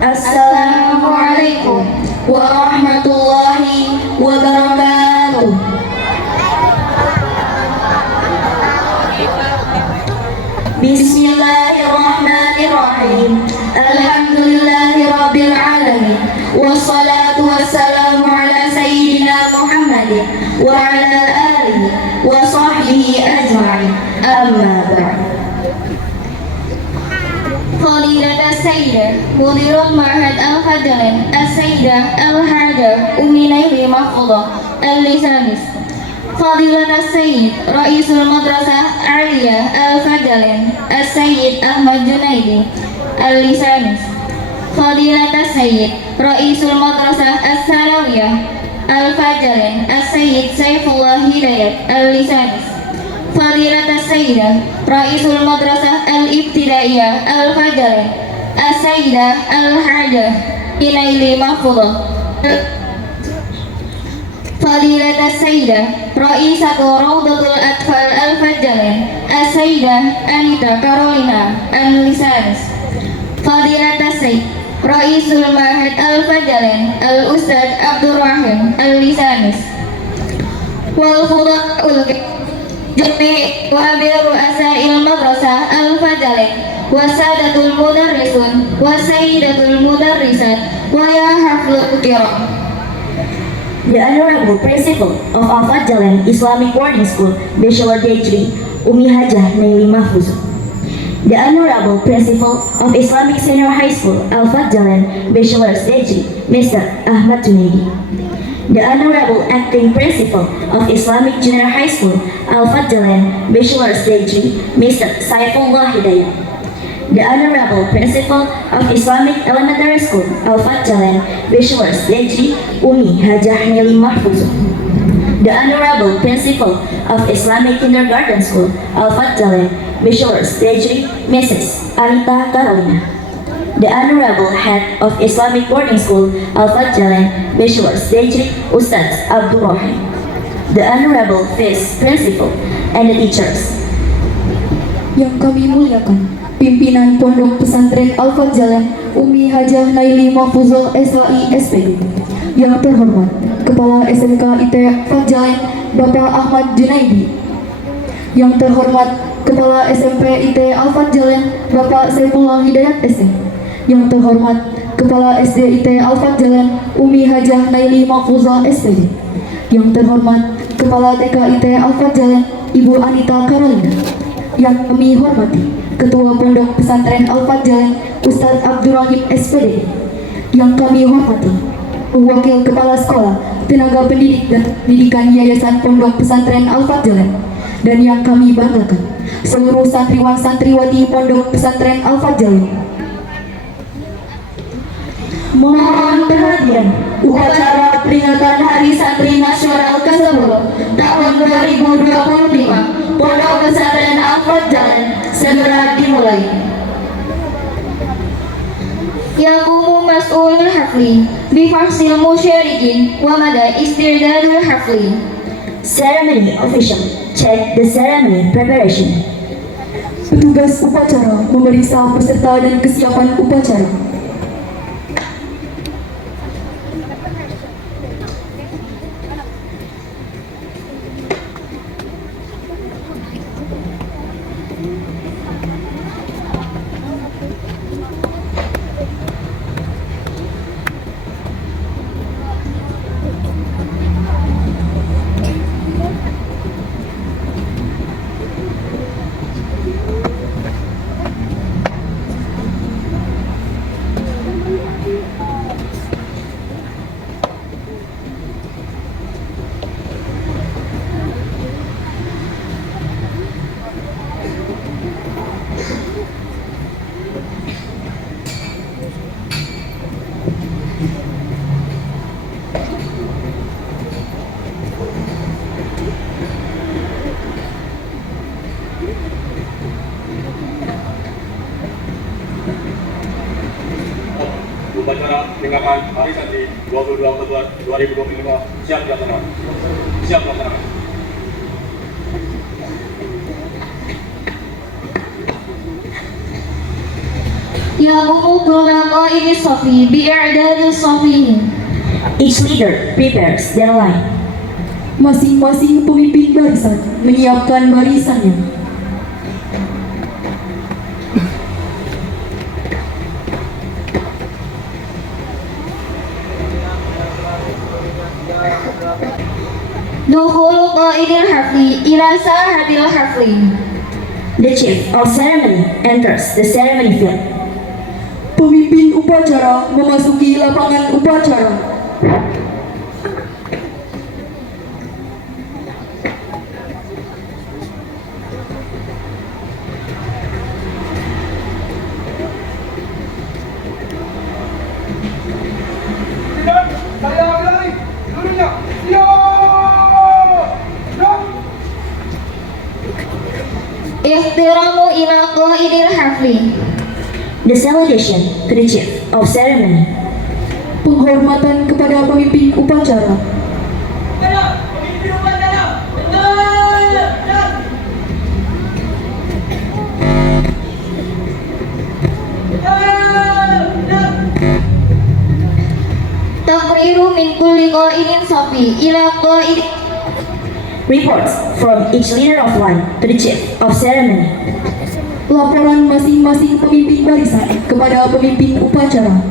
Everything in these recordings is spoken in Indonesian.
Assalamualaikum warahmatullahi wabarakatuh. Bismillahirrahmanirrahim. Alhamdulillahirabbil alamin. Wassalatu wassalamu ala sayyidina Muhammadin wa ala alihi wa sahbihi ajma'in. Amma ba'd. Fadilat As-Sayyidah Mudirul Ma'had Al-Fadlan As-Sayyidah Al-Hajar Ummi Naili Mahfudah Al-Lisanis. Fadilat As-Sayyid Raisul Madrasah Aliyah Al-Fadlan As-Sayyid Ahmad Junaidi Al-Lisanis. Fadilat As-Sayyid Raisul Madrasah As-Sanawiyah Al-Fadlan As-Sayyid Saifullah Hidayat Al-Lisanis. Fadilat As-Sayyidah Raisul Madrasah Al-Ibtidaiyah Al-Fadlan As-Sayyidah Al-Hajar Inaili Mahfudah. Fadilat As-Sayyidah Raisatu Raudatul Atfal Al-Fadlan As-Sayyidah Anita Carolina Al-Lisanis. Fadilat As-Sayyid Raisul Ma'had Al-Fadlan Al-Ustadz Abdurrahim Al-Lisanis. Wal Fudha'ul Jami' wa biru asail madrasah al-fadlan wa sadatul mudarrisun wa sayyidatul mudarrisat wa ya haflul kiram. The Honorable Principal of Al-Fadlan Islamic Boarding School, Bachelor Degree, Umi Hajah Naili Mahfuz. The Honorable Principal of Islamic Senior High School, Al-Fadlan Bachelor's Degree, Mr. Ahmad Junaidi. The Honorable Acting Principal of Islamic Junior High School, Al-Fadlan Bachelor's Degree, Mr. Saifullah Hidayat. The Honorable Principal of Islamic Elementary School, Al-Fadlan Bachelor's Degree, Umi Hajah Naili Mahfuz. The Honorable Principal of Islamic Kindergarten School, Al-Fadlan Bachelor's Degree, Mrs. Anita Carolina. The Honorable Head of Islamic Boarding School, Al-Fadlan Bachelor's Degree, Ustadz Abdurrahim. The Honorable Vice Principal and the teachers. Yang kami muliakan, pimpinan Pondok Pesantren Al-Fadlan Umi Hajah Naili Mahfuzah SHI SPD. Yang terhormat Kepala SMK IT Fadlan Bapak Ahmad Junaidi. Yang terhormat Kepala SMP IT Al-Fadlan Bapak Saifullah Hidayat SE. Yang terhormat Kepala SD IT Al-Fadlan Umi Hajah Naili Mahfuzah SPD. Yang terhormat Kepala TK IT Al-Fadlan Ibu Anita Carolina. Yang kami hormati Ketua Pondok Pesantren Al-Fadlan Ustadz Abdurrahim SPD. Yang kami hormati Wakil Kepala Sekolah, Tenaga Pendidik dan Pendidikan Yayasan Pondok Pesantren Al-Fadlan. Dan yang kami banggakan seluruh santriwan santriwati Pondok Pesantren Al-Fadlan. Mohon perhatian, upacara peringatan Hari Santri Nasional ke-10 tahun 2025 Pondok Pesantren Al-Fadlan segera dimulai. Yaqumu mas'ulul hafli bifahsil musyarikin wa mada istirdadul hafli. Ceremony official, check the ceremony preparation. Petugas upacara memeriksa peserta dan kesiapan upacara. Upacara peringatan Hari Santri 22 Oktober 2025 siap dilaksanakan. Siap dilaksanakan. يقوم كل قائد الصف بإعداد صفه. Each leader prepares their line. Masing-masing pemimpin barisan menyiapkan barisannya. دخول قائد الحفل إلى ساحة الحفل. The chief of ceremony enters the ceremony field. Pemimpin upacara memasuki lapangan upacara. Saya berlari, dulunya, siap! احترام إلى قائد الحفل. The salutation to the chief of ceremony. Penghormatan kepada pemimpin upacara. تقرير من كل قائد صفي إلى قائد. Reports from each leader of line to the chief of ceremony. Laporan masing-masing pemimpin barisan kepada pemimpin upacara.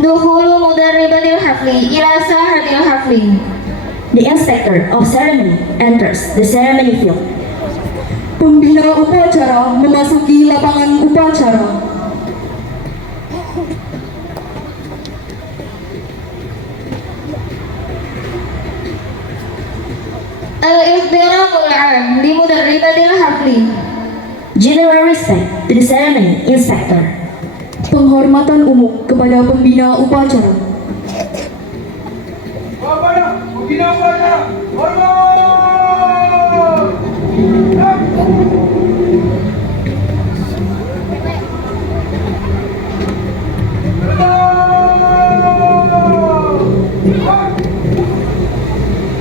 دخول مدربة الحفل إلى ساحة الحفل. The inspector of ceremony enters the ceremony field. Pembina upacara memasuki lapangan upacara. الاحترام العام لمدربة الحفل. General respect to the ceremony inspector. Penghormatan umum kepada pembina upacara. Bapak, pembina upacara, hormat!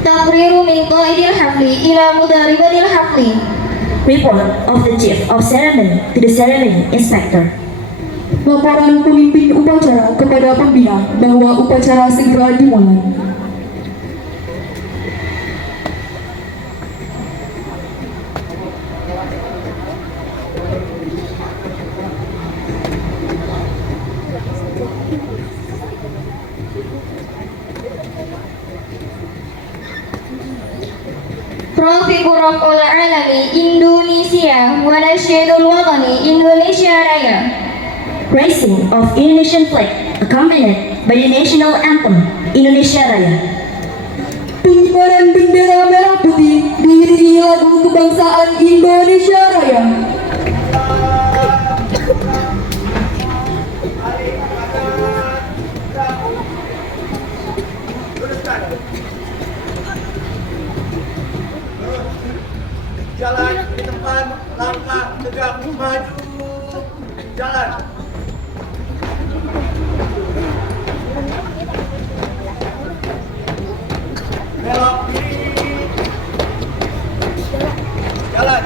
تقرير من قائد الحفل إلى مدربة الحفل. Report of the chief of ceremony to the ceremony inspector. Laporan pemimpin upacara kepada pembina bahwa upacara segera dimulai. رافق رفع العلم إندونيسيا ونشيد الوطني إندونيسيا رايا. Raising of Indonesian flag accompanied by the national anthem Indonesia Raya. Pengibaran bendera merah putih diiringi lagu kebangsaan Indonesia Raya. Jalan di depan, langkah tegak maju. Jalan. Belok kiri. Jalan.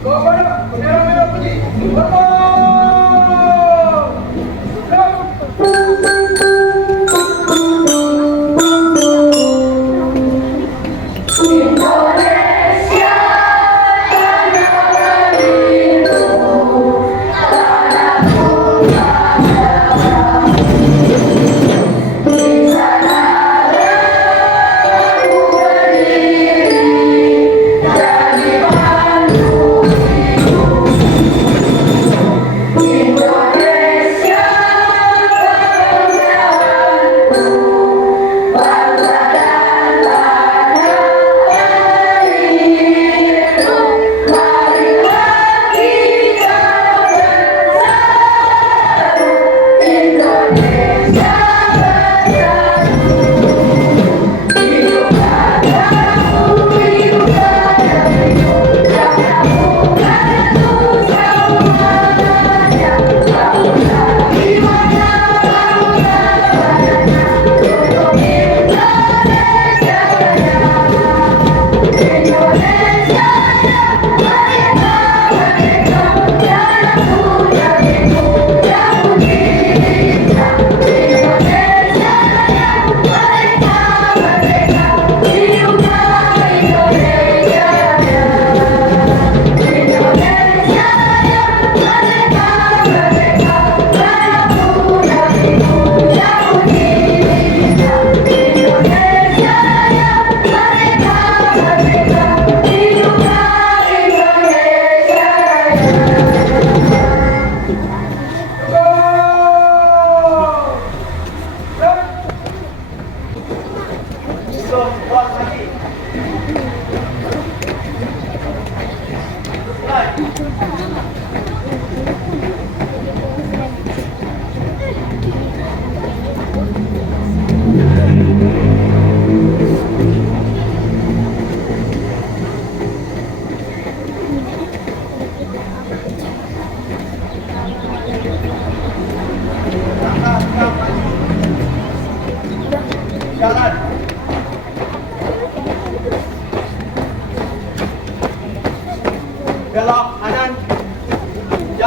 Bapak, bendera merah putih, hormat! Indonesia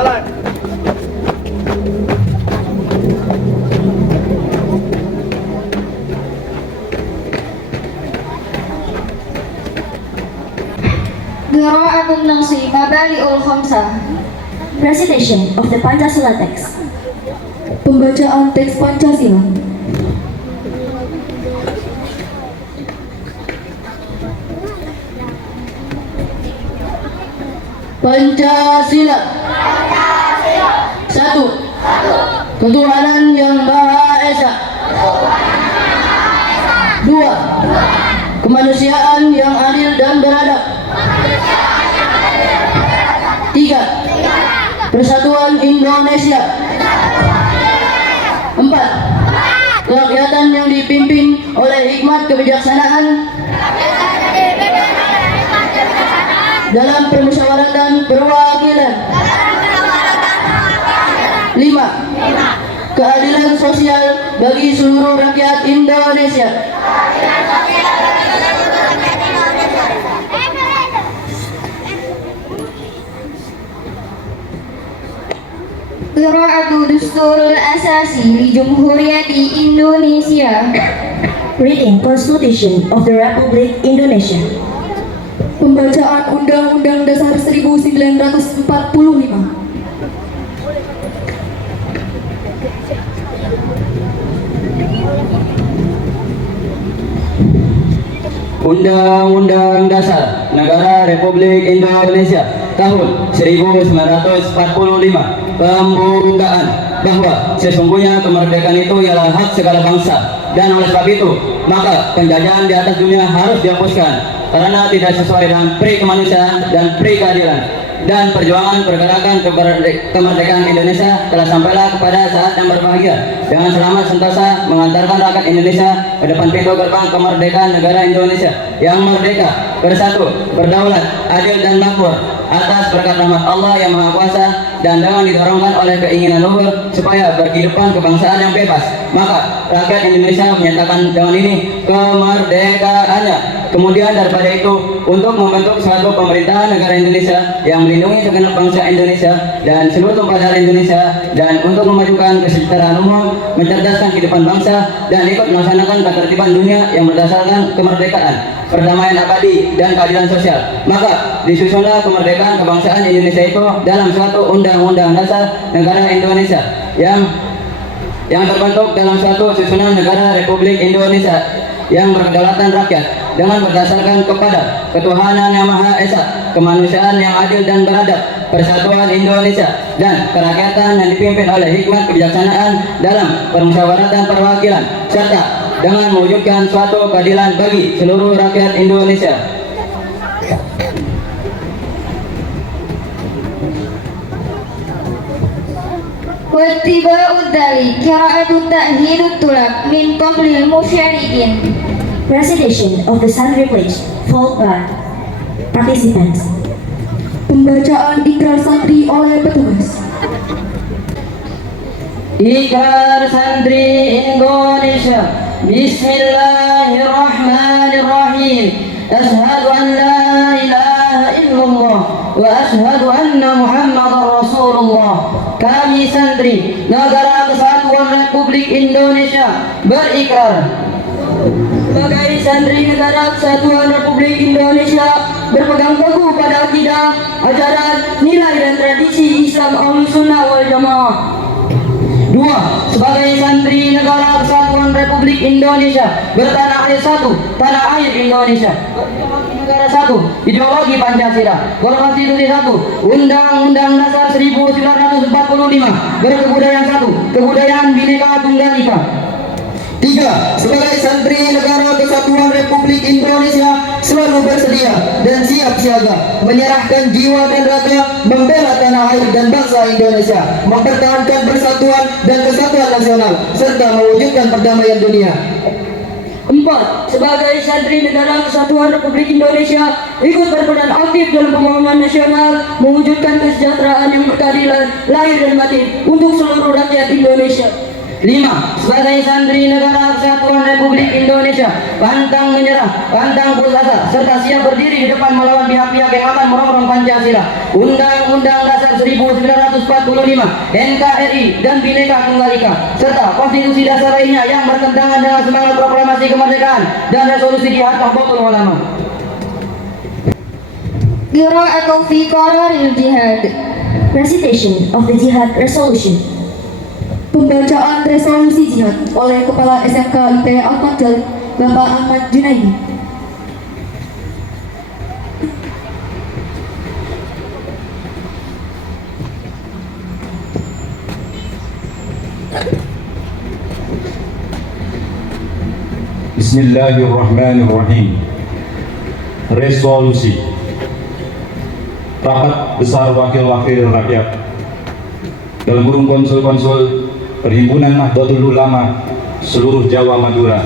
Jalan. Qira'atun Nasi Mabadi'ul Khamsah. Recitation of the Pancasila text. Pembacaan teks Pancasila. Pancasila. Satu. Ketuhanan yang Maha Esa. Dua. Kemanusiaan yang adil dan beradab. Tiga. Persatuan Indonesia. Empat. Kerakyatan yang dipimpin oleh hikmat kebijaksanaan dalam permusyawaratan perwakilan. 5. Keadilan sosial bagi seluruh rakyat Indonesia. Qira'atu Dusturul Asasi li Jumhuriyati Indonesia. Reading Constitution of the Republic Indonesia. Pembacaan Undang-Undang Dasar 1945. Undang-Undang Dasar Negara Republik Indonesia tahun 1945 pembukaan bahwa sesungguhnya kemerdekaan itu ialah hak segala bangsa, dan oleh sebab itu maka penjajahan di atas dunia harus dihapuskan karena tidak sesuai dengan pri kemanusiaan dan pri keadilan. Dan perjuangan pergerakan kemerdekaan Indonesia telah sampailah kepada saat yang berbahagia dengan selamat sentosa mengantarkan rakyat Indonesia ke depan pintu gerbang kemerdekaan negara Indonesia yang merdeka, bersatu, berdaulat, adil dan makmur atas berkat rahmat Allah yang Maha Kuasa, dan dengan didorongkan oleh keinginan luhur supaya berkehidupan kebangsaan yang bebas, maka rakyat Indonesia menyatakan dengan ini kemerdekaannya. Kemudian daripada itu, untuk membentuk suatu pemerintahan negara Indonesia yang melindungi segenap bangsa Indonesia dan seluruh tumpah darah Indonesia, dan untuk memajukan kesejahteraan umum, mencerdaskan kehidupan bangsa, dan ikut melaksanakan ketertiban dunia yang berdasarkan kemerdekaan, perdamaian abadi, dan keadilan sosial, maka disusunlah kemerdekaan kebangsaan Indonesia itu dalam suatu undang-undang dasar negara Indonesia yang terbentuk dalam suatu susunan negara Republik Indonesia yang berkedaulatan rakyat dengan berdasarkan kepada ketuhanan yang Maha Esa, kemanusiaan yang adil dan beradab, persatuan Indonesia, dan kerakyatan yang dipimpin oleh hikmat kebijaksanaan dalam permusyawaratan perwakilan, serta dengan mewujudkan suatu keadilan bagi seluruh rakyat Indonesia. Wattiba'u dzalik qira'atu ta'hidut tulab min qablil musyarikin. Recitation of the Santri Pledge, followed by participants. Pembacaan ikrar santri oleh petugas. Ikrar Santri Indonesia. Bismillahirrahmanirrahim. Ashhadu an la ilaha illallah wa ashhadu anna Muhammadar Rasulullah. Kami santri Negara Kesatuan Republik Indonesia berikrar sebagai santri Negara Kesatuan Republik Indonesia berpegang teguh pada akidah, ajaran, nilai dan tradisi Islam Ahlussunnah wal Jamaah. 2. Sebagai santri Negara Kesatuan Republik Indonesia bertanah air satu, tanah air Indonesia, negara satu, ideologi Pancasila, konstitusi satu, Undang-Undang Dasar 1945, berkebudayaan satu, kebudayaan Bhinneka Tunggal Ika. 3. Sebagai santri Negara Kesatuan Republik Indonesia selalu bersedia dan siap siaga menyerahkan jiwa dan raga membela tanah air dan bangsa Indonesia, mempertahankan persatuan dan kesatuan nasional, serta mewujudkan perdamaian dunia. 4. Sebagai santri Negara Kesatuan Republik Indonesia ikut berperan aktif dalam pembangunan nasional, mewujudkan kesejahteraan yang berkeadilan lahir dan batin untuk seluruh rakyat Indonesia. 5. Sebagai santri Negara Kesatuan Republik Indonesia, pantang menyerah, pantang putus asa, serta siap berdiri di depan melawan pihak-pihak yang akan merongrong Pancasila, Undang-Undang Dasar 1945, NKRI dan Bhinneka Tunggal Ika, serta konstitusi dasar lainnya yang bertentangan dengan semangat proklamasi kemerdekaan dan resolusi Jihad Nahdlatul Ulama. Qira'atu fi qararil jihad. Recitation of the Jihad Resolution. Pembacaan resolusi jihad oleh Kepala SMK IT Al-Fadjal, Bapak Ahmad Junaidi. Bismillahirrahmanirrahim. Resolusi Rapat Besar Wakil-Wakil Rakyat dalam kurung konsul-konsul Perhimpunan Nahdlatul Ulama seluruh Jawa Madura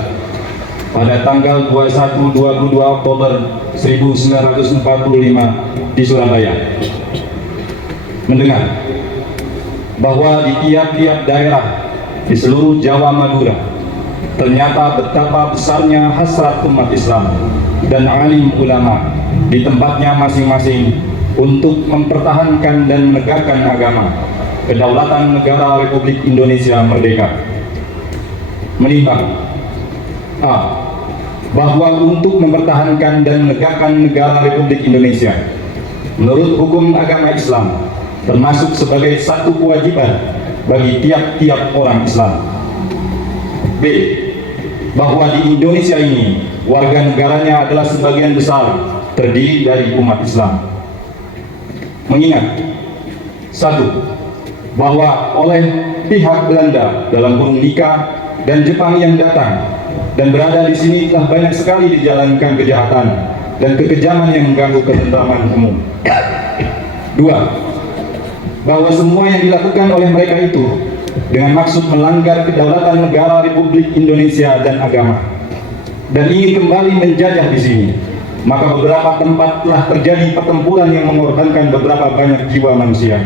pada tanggal 21-22 Oktober 1945 di Surabaya, mendengar bahwa di tiap-tiap daerah di seluruh Jawa Madura ternyata betapa besarnya hasrat umat Islam dan alim ulama di tempatnya masing-masing untuk mempertahankan dan menegakkan agama, kedaulatan negara Republik Indonesia merdeka. Menimbang A. Bahwa untuk mempertahankan dan menegakkan negara Republik Indonesia menurut hukum agama Islam termasuk sebagai satu kewajiban bagi tiap-tiap orang Islam. B. Bahwa di Indonesia ini warga negaranya adalah sebagian besar terdiri dari umat Islam. Mengingat 1. Bahwa oleh pihak Belanda dalam kurung nikah dan Jepang yang datang dan berada di sini telah banyak sekali dijalankan kejahatan dan kekejaman yang mengganggu ketentraman umum. 2. Bahwa semua yang dilakukan oleh mereka itu dengan maksud melanggar kedaulatan negara Republik Indonesia dan agama dan ingin kembali menjajah di sini, maka beberapa tempat telah terjadi pertempuran yang mengorbankan beberapa banyak jiwa manusia.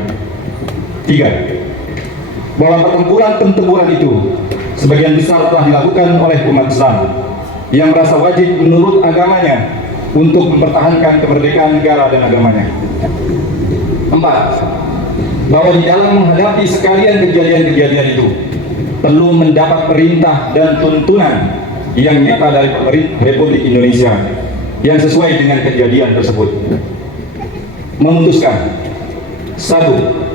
3. Bahwa pertempuran itu sebagian besar telah dilakukan oleh umat Islam yang merasa wajib menurut agamanya untuk mempertahankan kemerdekaan negara dan agamanya. 4. Bahwa di dalam menghadapi sekalian kejadian-kejadian itu perlu mendapat perintah dan tuntunan yang nyata dari pemerintah Republik Indonesia yang sesuai dengan kejadian tersebut. Memutuskan 1.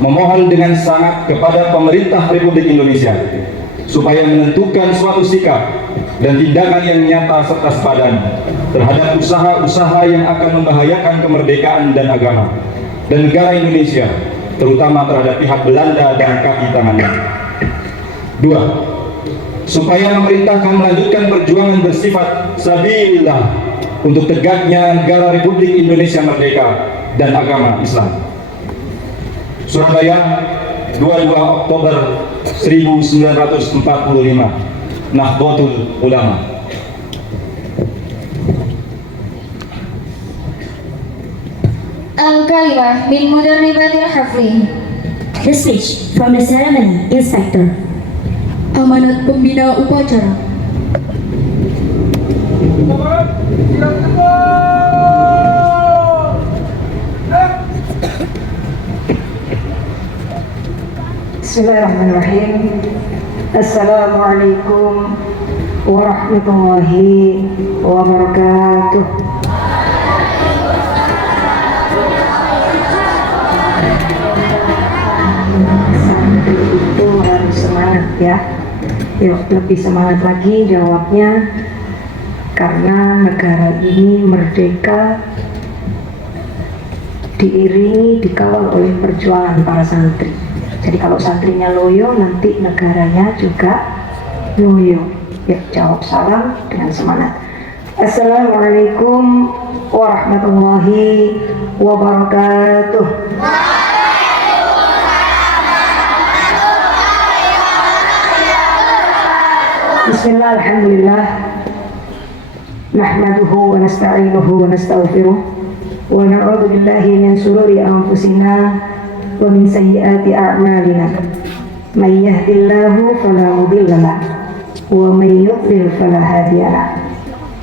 Memohon dengan sangat kepada pemerintah Republik Indonesia supaya menentukan suatu sikap dan tindakan yang nyata serta sepadan terhadap usaha-usaha yang akan membahayakan kemerdekaan dan agama dan negara Indonesia, terutama terhadap pihak Belanda dan kaki tangannya. 2. Supaya memerintahkan melanjutkan perjuangan bersifat sabilillah untuk tegaknya negara Republik Indonesia merdeka dan agama Islam. Surabaya, 22 Oktober 1945, Nahdlatul Ulama. Al-Kalimah min Mudarribatil Hafli. The speech from the ceremony inspector. Amanat pembina upacara. Bismillahirrahmanirrahim. Assalamualaikum warahmatullahi wabarakatuh. Santri itu harus semangat ya. Yuk lebih semangat lagi jawabnya, karena negara ini merdeka diiringi dikawal oleh perjuangan para santri. Jadi kalau santrinya loyo, nanti negaranya juga loyo. Ya, jawab salam dengan semangat. Assalamualaikum warahmatullahi wabarakatuh. Bismillah, alhamdulillah. Nahmaduhu wa nasta'inuhu wa nastaghfiruh. Wa na'udzu billahi min shururi anfusina wa min sayyiati a'malina. may yahdillahu fala mudilla lahu wa may yudlil fala hadiya lahu.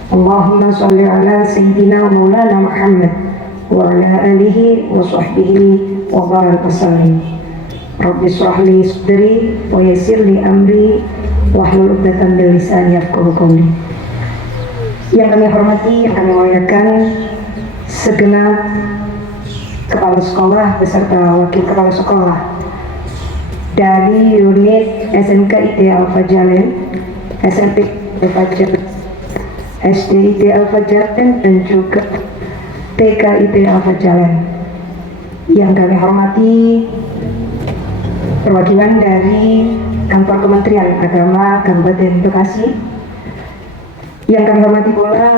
Allahumma shalli ala sayyidina maulana Muhammad wa ala alihi wa sahbihi wa barik wasallim. Rabbi shrah li sadri wa yassir li amri wahlul 'uqdatam min lisani yafqahu qawli. Yang kami hormati, yang kami muliakan segenap kepala sekolah beserta wakil kepala sekolah dari unit SMK IT Alfa Jalen, SMP Alfa Jalen, SD IT Alfa Jalen, dan juga TK IT Alfa Jalen. Yang kami hormati perwakilan dari Kantor Kementerian Agama Kabupaten Bekasi. Yang kami hormati pula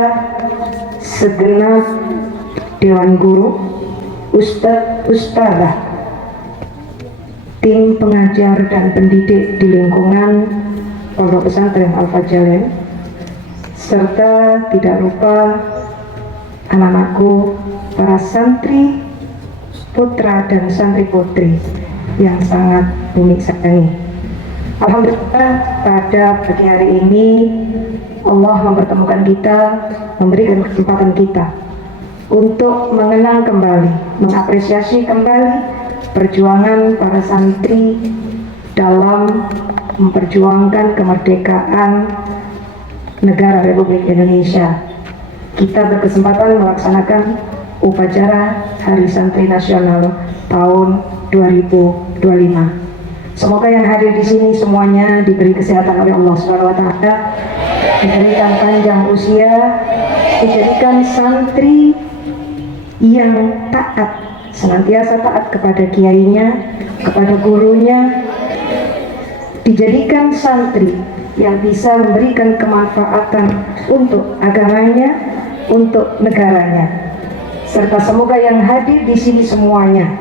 segenap Dewan Guru, Ustadzah, tim pengajar dan pendidik di lingkungan Pondok Pesantren Alfa Jalen, serta tidak lupa anak-anakku, para santri putra dan santri putri yang sangat Umi sayangi. Alhamdulillah, pada pagi hari ini Allah mempertemukan kita, memberikan kesempatan kita untuk mengenang kembali, mengapresiasi kembali perjuangan para santri dalam memperjuangkan kemerdekaan negara Republik Indonesia. Kita berkesempatan melaksanakan upacara Hari Santri Nasional tahun 2025. Semoga yang hadir di sini semuanya diberi kesehatan oleh Allah SWT, diberikan panjang usia, dijadikan santri yang taat, senantiasa taat kepada kiainya, kepada gurunya, dijadikan santri yang bisa memberikan kemanfaatan untuk agamanya, untuk negaranya, serta semoga yang hadir di sini semuanya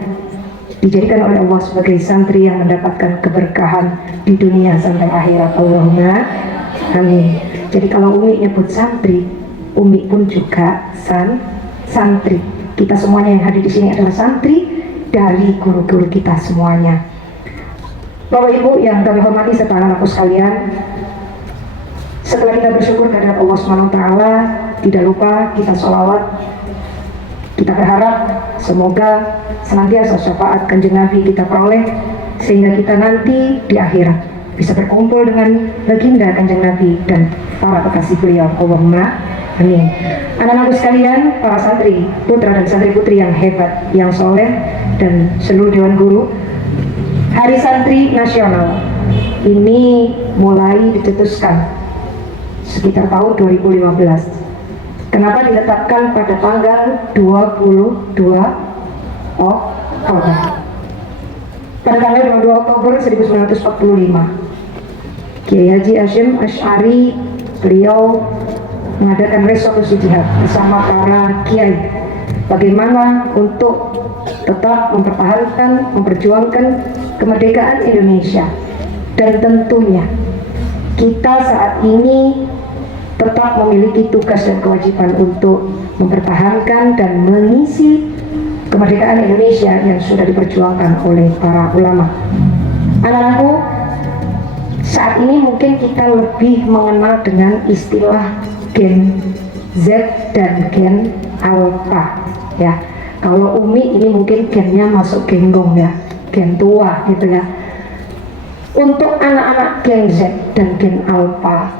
dijadikan oleh Allah sebagai santri yang mendapatkan keberkahan di dunia sampai akhirat. Allahumma amin. Jadi kalau Umi nyebut santri, Umi pun juga santri. Kita semuanya yang hadir di sini adalah santri dari guru-guru kita semuanya. Bapak Ibu yang kami hormati serta anak-anakku sekalian, setelah kita bersyukur kepada Allah SWT, tidak lupa kita sholawat. Kita berharap semoga senantiasa syafaat Kanjeng Nabi kita peroleh, sehingga kita nanti di akhirat bisa berkumpul dengan baginda Kanjeng Nabi dan para kekasih beliau. Allahumma amin. Anak-anakku sekalian, para santri putra dan santri putri yang hebat, yang soleh, dan seluruh Dewan Guru, Hari Santri Nasional ini mulai dicetuskan sekitar tahun 2015. Kenapa diletakkan pada tanggal 22 Oktober? Pada tanggal 22 Oktober 1945, Kiai Haji Hasyim Asy'ari beliau mengadakan resolusi jihad bersama para kiai bagaimana untuk tetap mempertahankan, memperjuangkan kemerdekaan Indonesia, dan tentunya kita saat ini tetap memiliki tugas dan kewajiban untuk mempertahankan dan mengisi kemerdekaan Indonesia yang sudah diperjuangkan oleh para ulama. Anak-anakku, saat ini mungkin kita lebih mengenal dengan istilah Gen Z dan Gen Alpha, ya. Kalau Umi ini mungkin gennya masuk genggong, ya, gen tua gitu ya. Untuk anak-anak Gen Z dan Gen Alpha,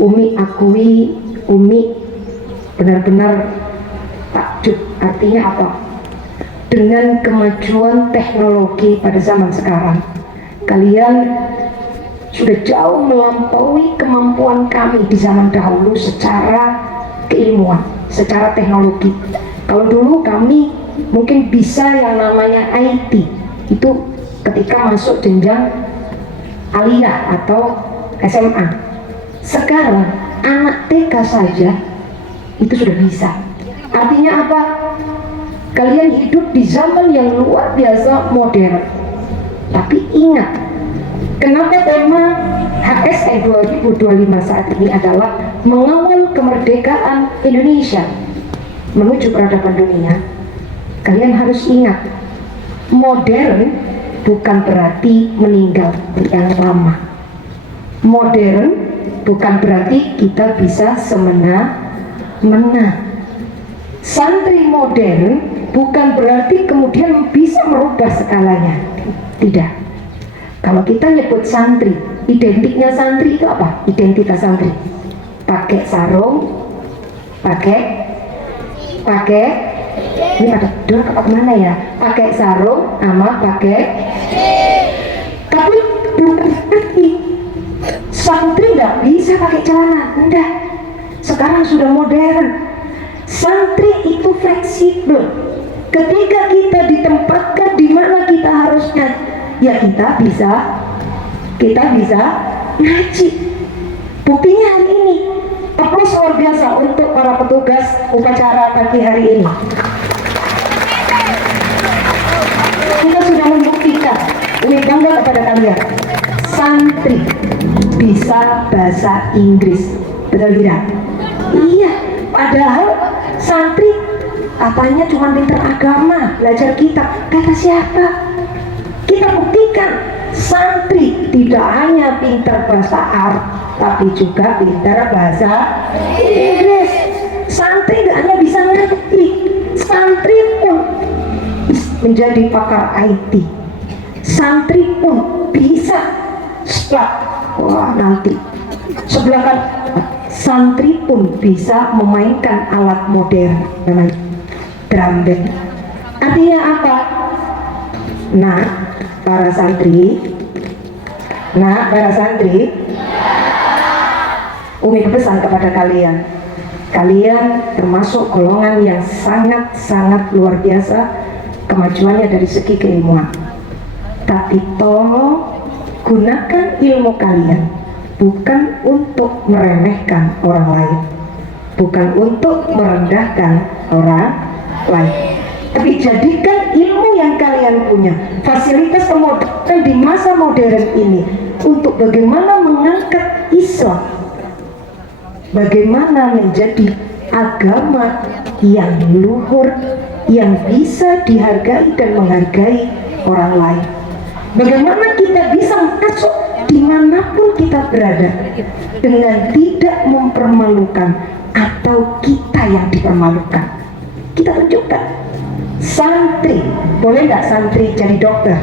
Umi akui, Umi benar-benar takjub. Artinya apa? Dengan kemajuan teknologi pada zaman sekarang, kalian sudah jauh melampaui kemampuan kami di zaman dahulu secara keilmuan, secara teknologi. Kalau dulu kami mungkin bisa yang namanya IT, itu ketika masuk jenjang aliyah atau SMA. Sekarang anak TK saja itu sudah bisa. Artinya apa? Kalian hidup di zaman yang luar biasa modern. Tapi ingat, kenapa tema HSE 2025 saat ini adalah mengawal kemerdekaan Indonesia menuju peradaban dunia? Kalian harus ingat, modern bukan berarti meninggal yang lama. Modern bukan berarti kita bisa semena-mena. Santri modern bukan berarti kemudian bisa merubah segalanya. Tidak. Kalau kita nyebut santri, identiknya santri itu apa? Identitas santri. Pakai sarung, pakai ini pada dulu kemana ya? Pakai sarung sama pakai. Tapi bukan berarti santri nggak bisa pakai celana. Enggak. Sekarang sudah modern. Santri itu fleksibel. Ketika kita ditempatkan di mana kita harusnya, ya kita bisa ngaji. Buktinya hari ini, aplaus luar biasa untuk para petugas upacara pagi hari ini. Kita sudah membuktikan, Umi bangga kepada kalian, santri bisa bahasa Inggris, betul tidak? Iya, padahal santri katanya cuma pintar agama, belajar kitab. Kata siapa? Kita buktikan, santri tidak hanya pintar bahasa Arab, tapi juga pintar bahasa Inggris. Santri tidak hanya bisa ngerti, santri pun menjadi pakar IT. Santri pun bisa sebelah kan santri pun bisa memainkan alat modern namanya drum band. Artinya apa? Nah, para santri, Umi pesan kepada kalian, termasuk golongan yang sangat luar biasa kemajuannya dari segi keilmuan. Tapi tolong gunakan ilmu kalian bukan untuk meremehkan orang lain, bukan untuk merendahkan orang lain, tapi jadikan ilmu yang kalian punya, fasilitas kemodernan di masa modern ini, untuk bagaimana mengangkat Islam, bagaimana menjadi agama yang luhur, yang bisa dihargai dan menghargai orang lain. Bagaimana kita bisa masuk dimanapun kita berada dengan tidak mempermalukan atau kita yang dipermalukan. Kita tunjukkan. Santri, boleh nggak santri jadi dokter?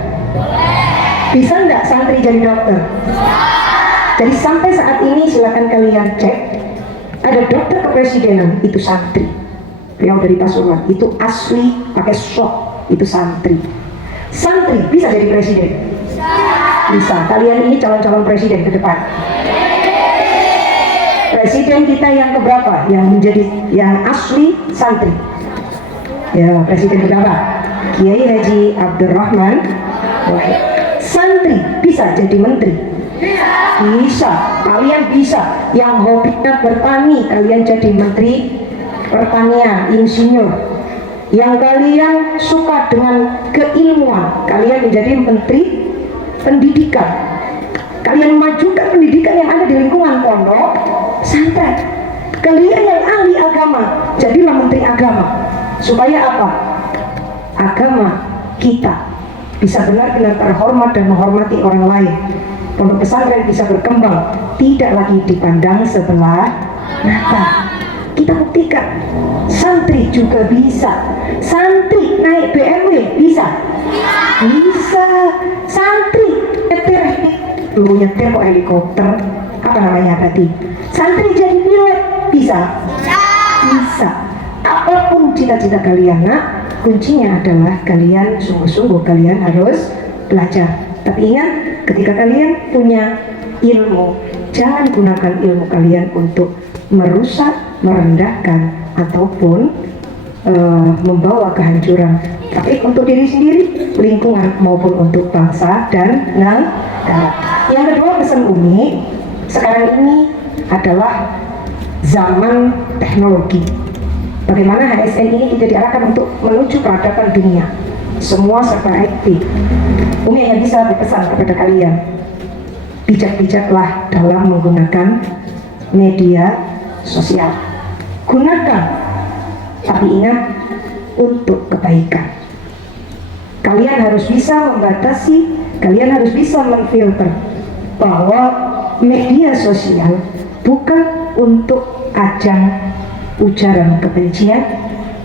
Bisa nggak santri jadi dokter? Jadi sampai saat ini silakan kalian cek, ada dokter kepresidenan itu santri, beliau dari Pasuruan, itu asli pakai sok, itu santri. Santri bisa jadi presiden? Bisa. Kalian ini calon-calon presiden ke depan. Presiden kita yang keberapa? Yang asli santri. Ya, presiden keberapa? Kiai Haji Abdurrahman Wahid. Santri bisa jadi menteri? Bisa. Kalian bisa. Yang hobinya bertani, kalian jadi menteri pertanian, insinyur. Yang kalian suka dengan keilmuan, kalian menjadi menteri pendidikan. Kalian majukan pendidikan yang ada di lingkungan pondok pesantren. Kalian yang ahli agama, jadilah menteri agama. Supaya apa? Agama kita bisa benar-benar terhormat dan menghormati orang lain. Pondok pesantren bisa berkembang, tidak lagi dipandang sebelah mata. Kita buktikan, santri juga bisa. Santri naik BMW bisa? Bisa. Santri nyetir kok helikopter, apa namanya tadi? Santri jadi pilot bisa? Bisa. Apapun cita-cita kalian, nak, kuncinya adalah kalian sungguh-sungguh kalian harus belajar. Tapi ingat, ketika kalian punya ilmu, jangan gunakan ilmu kalian untuk merusak, merendahkan, ataupun membawa kehancuran. Tapi untuk diri sendiri, lingkungan, maupun untuk bangsa dan negara. Yang kedua, pesan Umi, sekarang ini adalah zaman teknologi. Bagaimana HSN ini kita diarahkan untuk menuju peradaban dunia. Semua serba IT. Umi hanya bisa berpesan kepada kalian, bijak-bijaklah dalam menggunakan media sosial. Gunakan, tapi ingat, untuk kebaikan. Kalian harus bisa membatasi, kalian harus bisa memfilter bahwa media sosial bukan untuk ajang ujaran kebencian,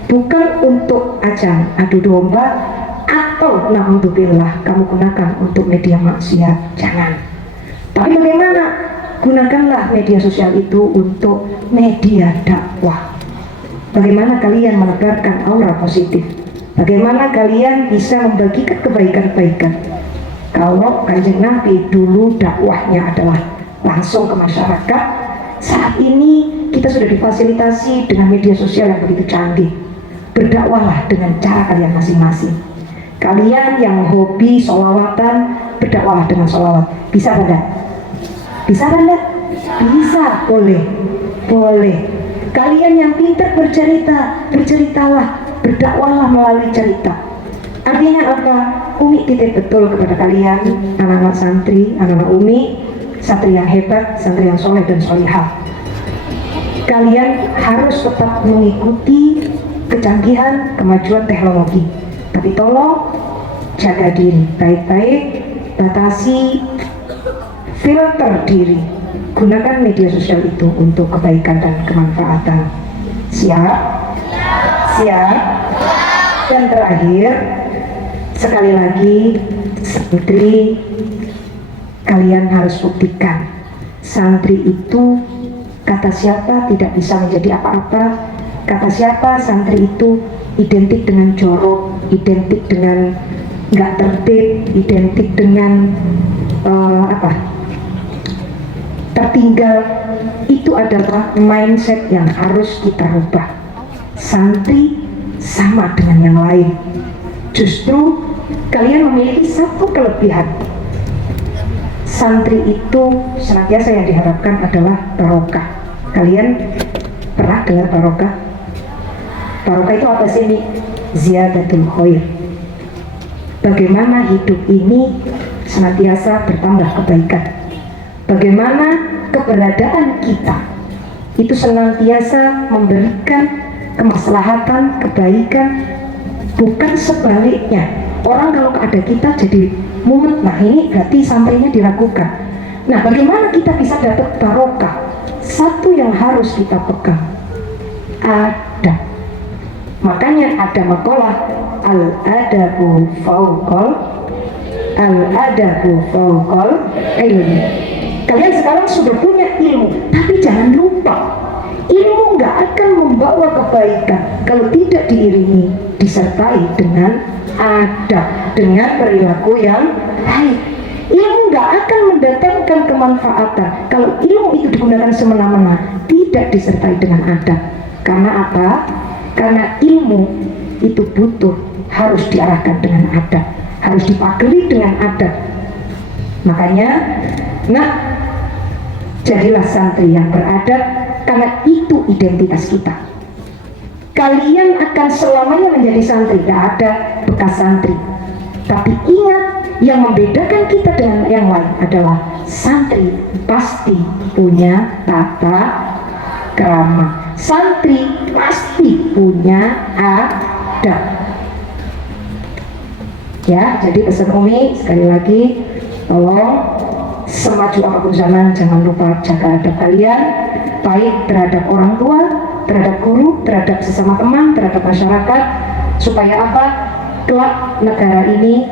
bukan untuk ajang adu domba, atau naudzubillah kamu gunakan untuk media maksiat. Jangan. Tapi bagaimana? Gunakanlah media sosial itu untuk media dakwah. Bagaimana kalian menebarkan aura positif? Bagaimana kalian bisa membagikan kebaikan-kebaikan? Kalau Kanjeng Nabi dulu dakwahnya adalah langsung ke masyarakat, saat ini kita sudah difasilitasi dengan media sosial yang begitu canggih. Berdakwahlah dengan cara kalian masing-masing. Kalian yang hobi sholawatan, berdakwahlah dengan sholawat. Bisa tidak? Bisa tidak? Bisa, boleh. Boleh. Kalian yang pintar bercerita, berceritalah, berdakwahlah melalui cerita. Artinya apa? Umi titip betul kepada kalian, anak-anak santri, anak-anak Umi, santri yang hebat, santri yang soleh dan solihah. Kalian harus tetap mengikuti kecanggihan, kemajuan teknologi. Tapi tolong jaga diri baik-baik, batasi, filter diri. Gunakan media sosial itu untuk kebaikan dan kemanfaatan. Siap? Siap? Dan terakhir, sekali lagi, santri, kalian harus buktikan santri itu kata siapa tidak bisa menjadi apa-apa. Kata siapa santri itu identik dengan jorok, identik dengan nggak tertib, identik dengan tertinggal. Itu adalah mindset yang harus kita rubah. Santri sama dengan yang lain. Justru kalian memiliki satu kelebihan. Santri itu senantiasa yang diharapkan adalah barokah. Kalian pernah dengar barokah? Barokah itu apa sih ini? Ziyadatul khair. Bagaimana hidup ini senantiasa bertambah kebaikan. Bagaimana keberadaan kita itu senantiasa memberikan kemaslahatan, kebaikan, bukan sebaliknya. Orang kalau ada kita jadi mumet, nah ini berarti santrinya diragukan. Nah, bagaimana kita bisa dapat barokah? Satu yang harus kita pegang, adab. Makanya ada makalah al-adabu fauqal ilmi. Kalian sekarang sudah punya ilmu, tapi jangan lupa ilmu nggak akan membawa kebaikan kalau tidak diiringi, disertai dengan adab, dengan perilaku yang baik. Ilmu nggak akan mendatangkan kemanfaatan kalau ilmu itu digunakan semena-mena, tidak disertai dengan adab. Karena apa? Karena ilmu itu butuh, harus diarahkan dengan adab, harus dipagari dengan adab. Makanya, jadilah santri yang beradab, karena itu identitas kita. Kalian akan selamanya menjadi santri, tidak ada bekas santri. Tapi ingat, yang membedakan kita dengan yang lain adalah santri pasti punya tata krama. Santri pasti punya adab. Ya, jadi pesan Umi sekali lagi, tolong semaju apapun zaman jangan lupa jaga adab kalian, baik terhadap orang tua, terhadap guru, terhadap sesama teman, terhadap masyarakat, supaya apa? Kelak negara ini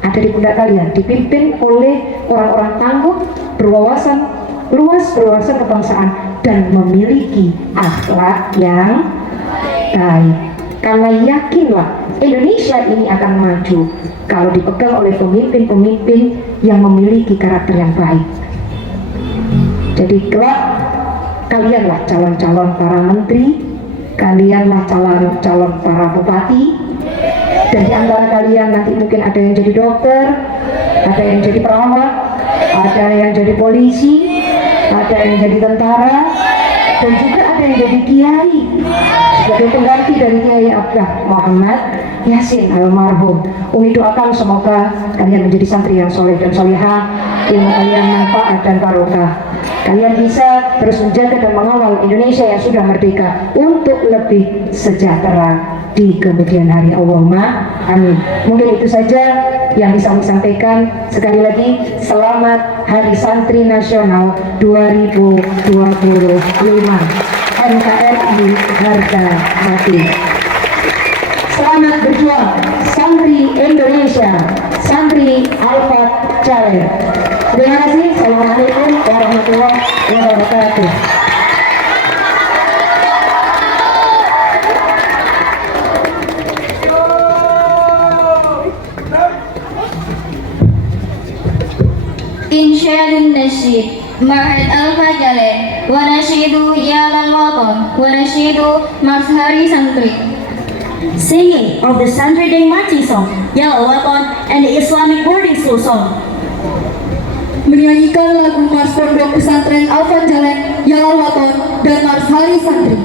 ada di pundak kalian, dipimpin oleh orang-orang tangguh, berwawasan luas, berwawasan kebangsaan, dan memiliki akhlak yang baik. Karena yakinlah Indonesia ini akan maju kalau dipegang oleh pemimpin-pemimpin yang memiliki karakter yang baik. Jadi kelak kalianlah calon-calon para menteri, kalianlah calon-calon para bupati, dan di antara kalian nanti mungkin ada yang jadi dokter, ada yang jadi perawat, ada yang jadi polisi, ada yang jadi tentara, dan juga ada yang jadi kiai sebagai pengganti dari Kiai Abdah Muhammad Yasin almarhum. Umi doakan semoga kalian menjadi santri yang soleh dan solehah, ilmu kalian manfaat dan barokah. Kalian bisa terus menjaga dan mengawal Indonesia yang sudah merdeka untuk lebih sejahtera di kemudian hari. Allahumma amin. Mungkin itu saja yang bisa kami sampaikan. Sekali lagi selamat Hari Santri Nasional 2025. NKRI harga mati. Selamat berjuang Santri Indonesia, Santri Al-Fat Jalil. Terima kasih. Assalamualaikum warahmatullahi wabarakatuh. إنشاد النشيد معهد الفجر ونشيد يا للوطن ونشيد مظهر سنتري. Singing of the Santri Day marching song, Yellow Weapon, and the Islamic boarding school song. Menyanyikan lagu Mars Pondok Pesantren Al-Fat Jalen, Yalal Waton, dan Mars Hari Santri.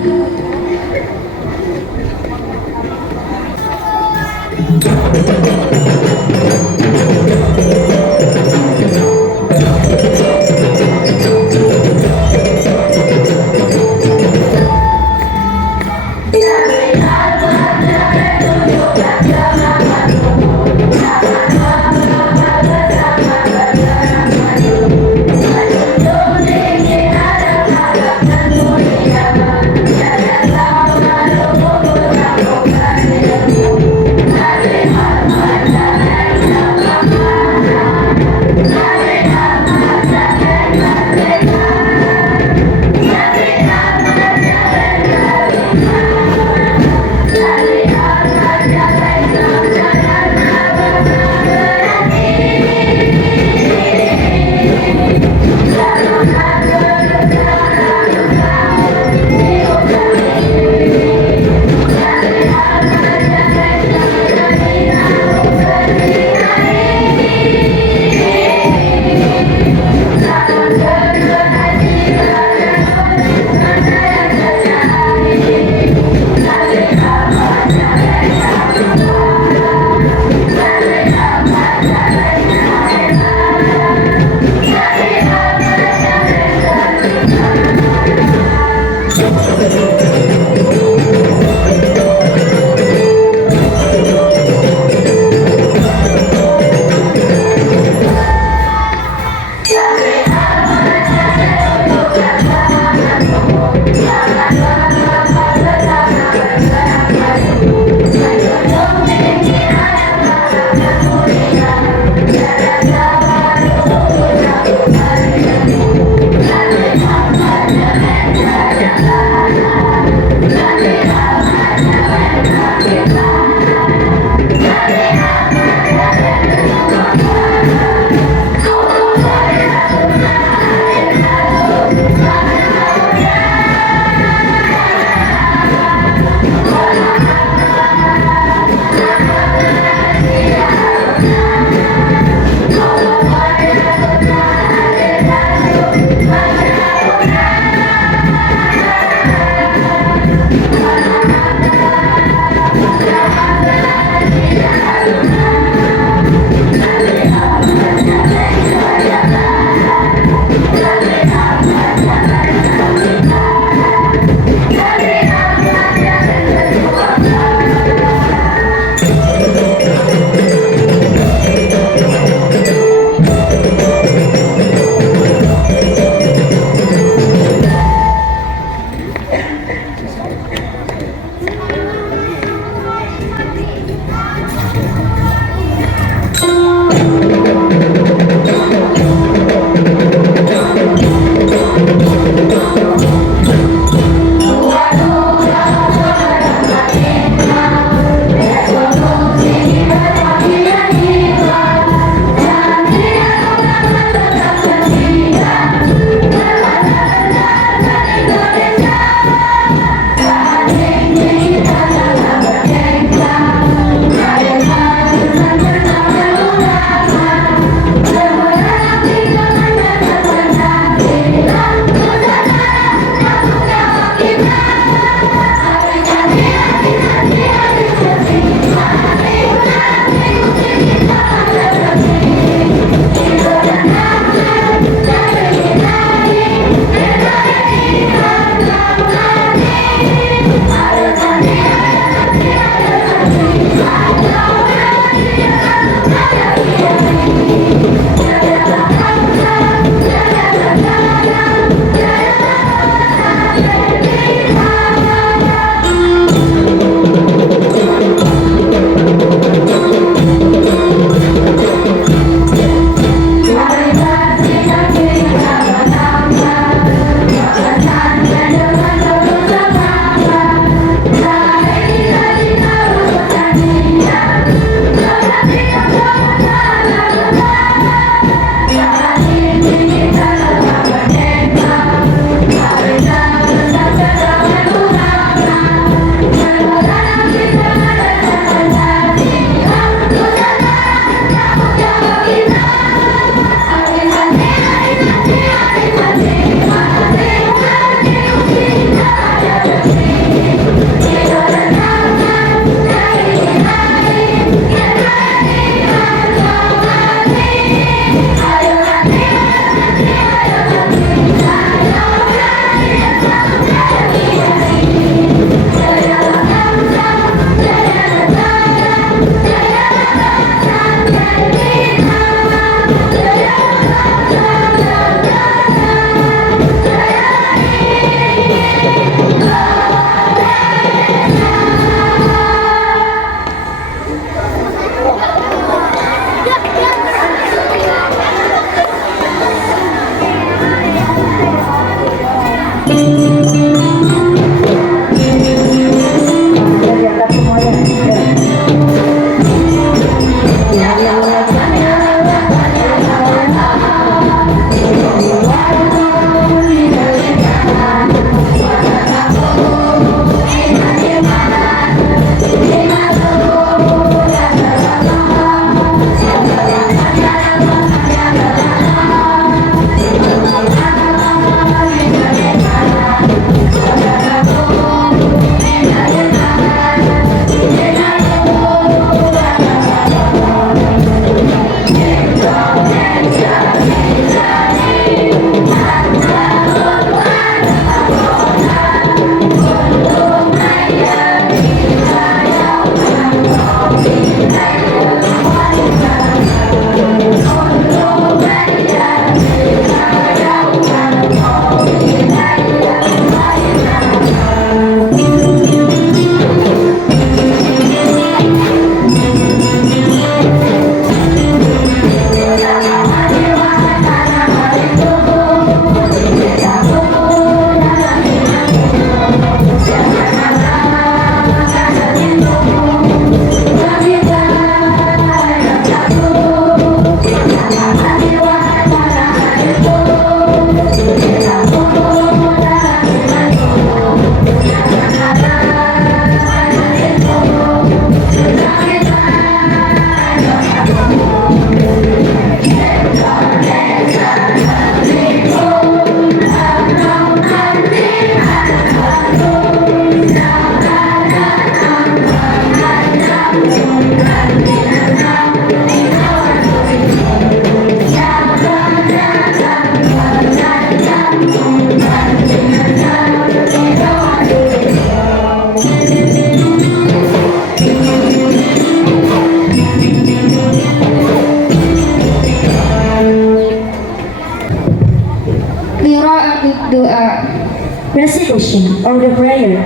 Recitation of the prayer.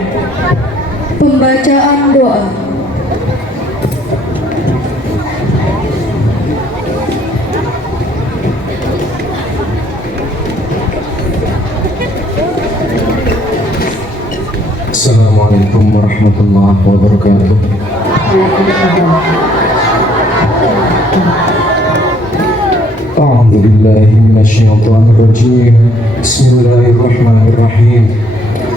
Pembacaan doa. Assalamualaikum warahmatullahi wabarakatuh. A'udzu billahi minasyaitonir rajim. Bismillahirrahmanirrahim.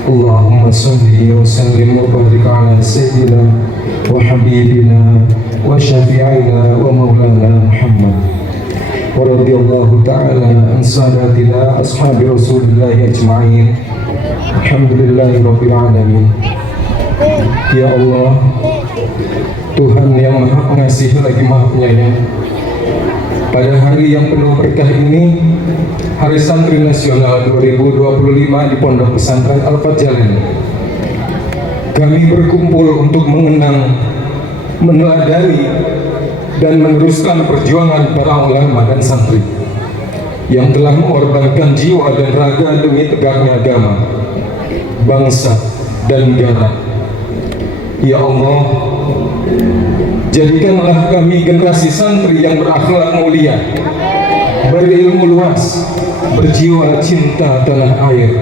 Allahumma shalli wa sallim wa barik ala sayyidina wa habibina wa syafi'ina wa maulana Muhammad. Wa radhiyallahu ta'ala an sadatina ashabi Rasulillahi ajma'in. Alhamdulillahirabbil alamin. Ya Allah, Tuhan yang Maha Pengasih lagi Maha Penyayang, pada hari yang penuh berkah ini, Hari Santri Nasional 2025 di Pondok Pesantren Al-Fajjalain, kami berkumpul untuk mengenang, meneladani, dan meneruskan perjuangan para ulama dan santri yang telah mengorbankan jiwa dan raga demi tegaknya agama, bangsa, dan negara. Ya Allah, jadikanlah kami generasi santri yang berakhlak mulia, berilmu luas, berjiwa cinta tanah air,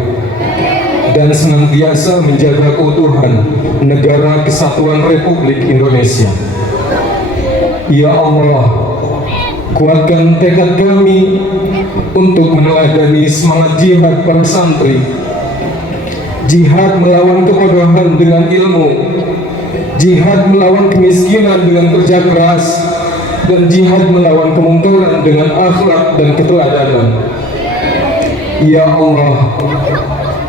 dan senantiasa menjaga keutuhan Negara Kesatuan Republik Indonesia. Ya Allah, kuatkan tekad kami untuk meneladani semangat jihad para santri, jihad melawan kebodohan dengan ilmu, jihad melawan kemiskinan dengan kerja keras, dan jihad melawan kemungkaran dengan akhlak dan keteladanan. Ya Allah,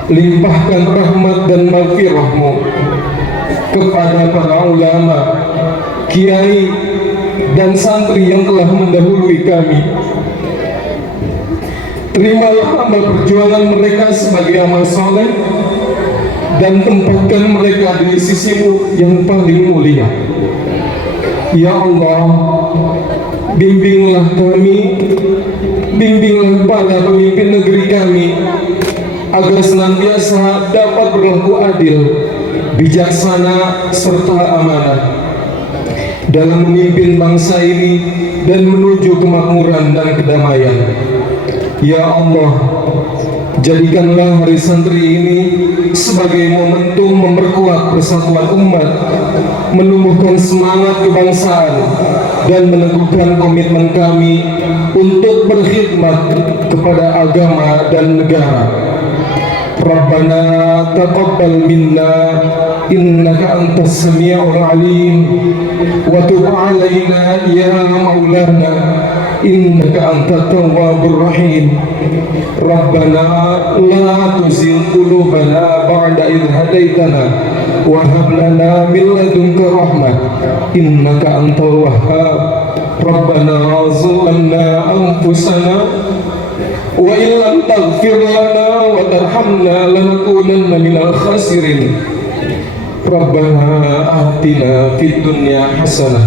limpahkan rahmat dan maghfirah-Mu kepada para ulama, kiai, dan santri yang telah mendahului kami. Terimalah amal perjuangan mereka sebagai amal soleh, dan tempatkan mereka di sisi-Mu yang paling mulia. Ya Allah, bimbinglah kami, bimbinglah para pemimpin negeri kami, agar senantiasa dapat berlaku adil, bijaksana, serta amanah dalam memimpin bangsa ini dan menuju kemakmuran dan kedamaian. Ya Allah, jadikanlah Hari Santri ini sebagai momentum memperkuat persatuan umat, menumbuhkan semangat kebangsaan, dan meneguhkan komitmen kami untuk berkhidmat kepada agama dan negara. Rabbana taqabbal minna innaka antas sami'ul alim wa tub 'alaina ya maulana innaka antat tawwabur rahim. Rabbana la tuzigh qulubana ba'da idh hadaitana wa hab lana min ladunka rahmah innaka antal wahhab. Rabbana zalamna anfusana wa in lam taghfir lana wa tarhamna lanakunanna minal khasirin. Rabbana atina fid dunya hasanah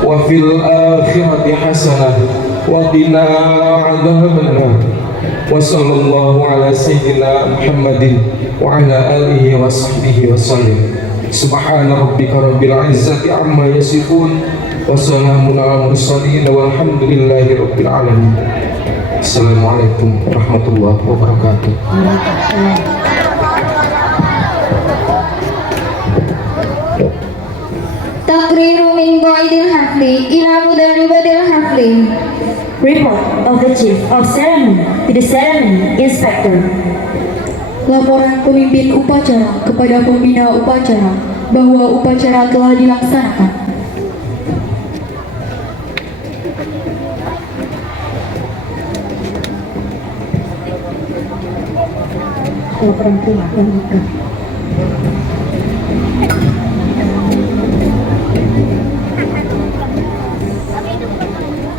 wa fil akhirati hasanah wa qina adzabannar. Wa sallallahu ala sayyidina Muhammadin wa ala alihi wa sahbihi wa sallim. Subhana rabbika rabbil izzati amma yasifun wa salamun ala mursalin walhamdulillahi rabbil alamin. Assalamualaikum warahmatullahi wabarakatuh. Takriru min qaidil hafli ila mudaribatil hafli. Report of the Chief of Ceremony to the Ceremony Inspector. Laporan pemimpin upacara kepada pembina upacara bahwa upacara telah dilaksanakan. Laporan terima kasih.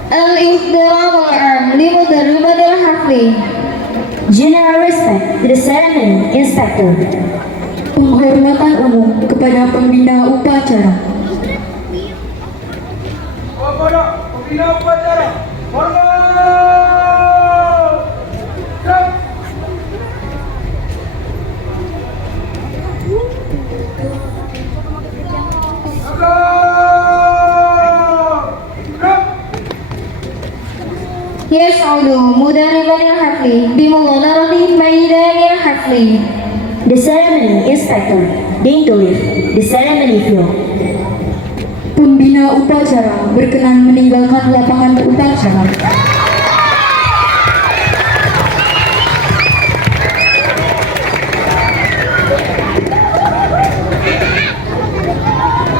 Al-ihtiram al-'am li mudarribatil hafli. General respect to the Ceremony Inspector. Penghormatan umum kepada pembina upacara. Pembina upacara, hormat. يسعد مدرب الحفل بمغادرة ميدان الحفل. The ceremony inspector deign to leave the ceremony field. Pembina upacara berkenan meninggalkan lapangan upacara.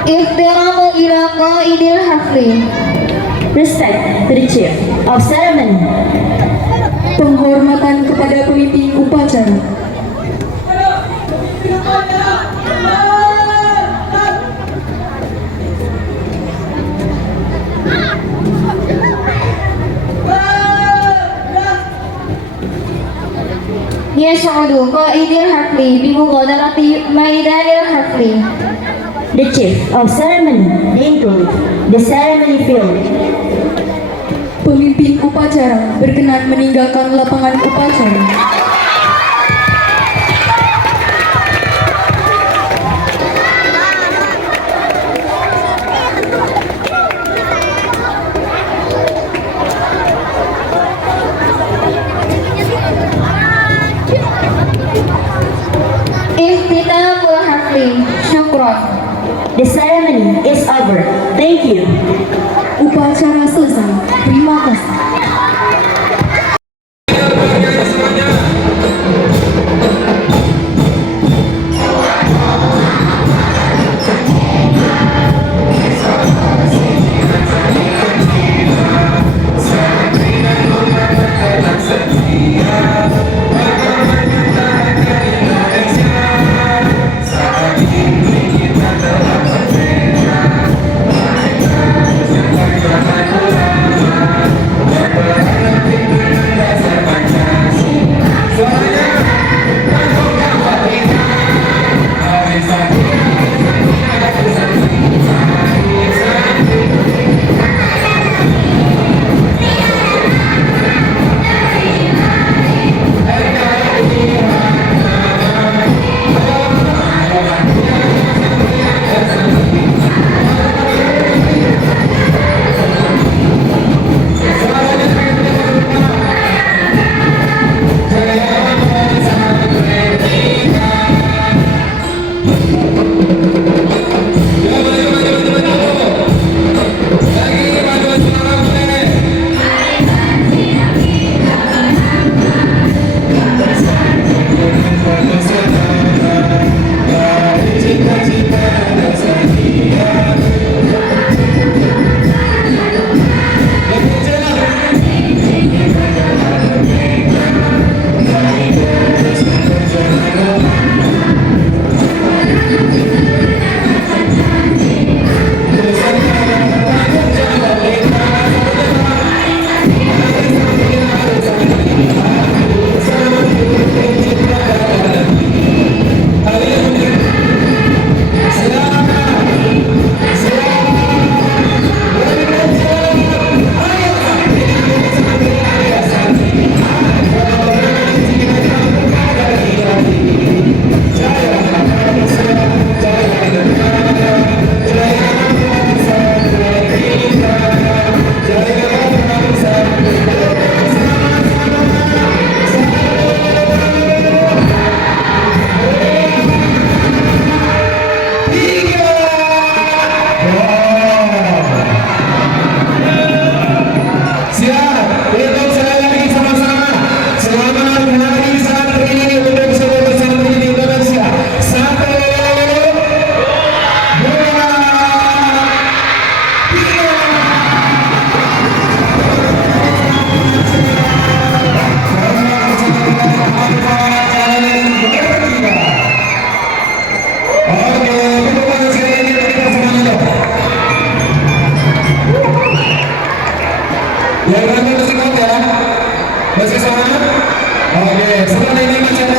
احترام إلى قائد الحفل. Respect to the chief of ceremony. Penghormatan kepada pemimpin upacara. يسعد قائد الحفل بمغادرة ميدان الحفل. The chief of ceremony deign to leave the ceremony field. Pemimpin upacara berkenan meninggalkan lapangan upacara. اختتام الحفل. شكرا. The ceremony is over. Thank you. Upacara selesai. Terima kasih. Yang masih kuat ya? Masih sama? Oke, setelah ini macam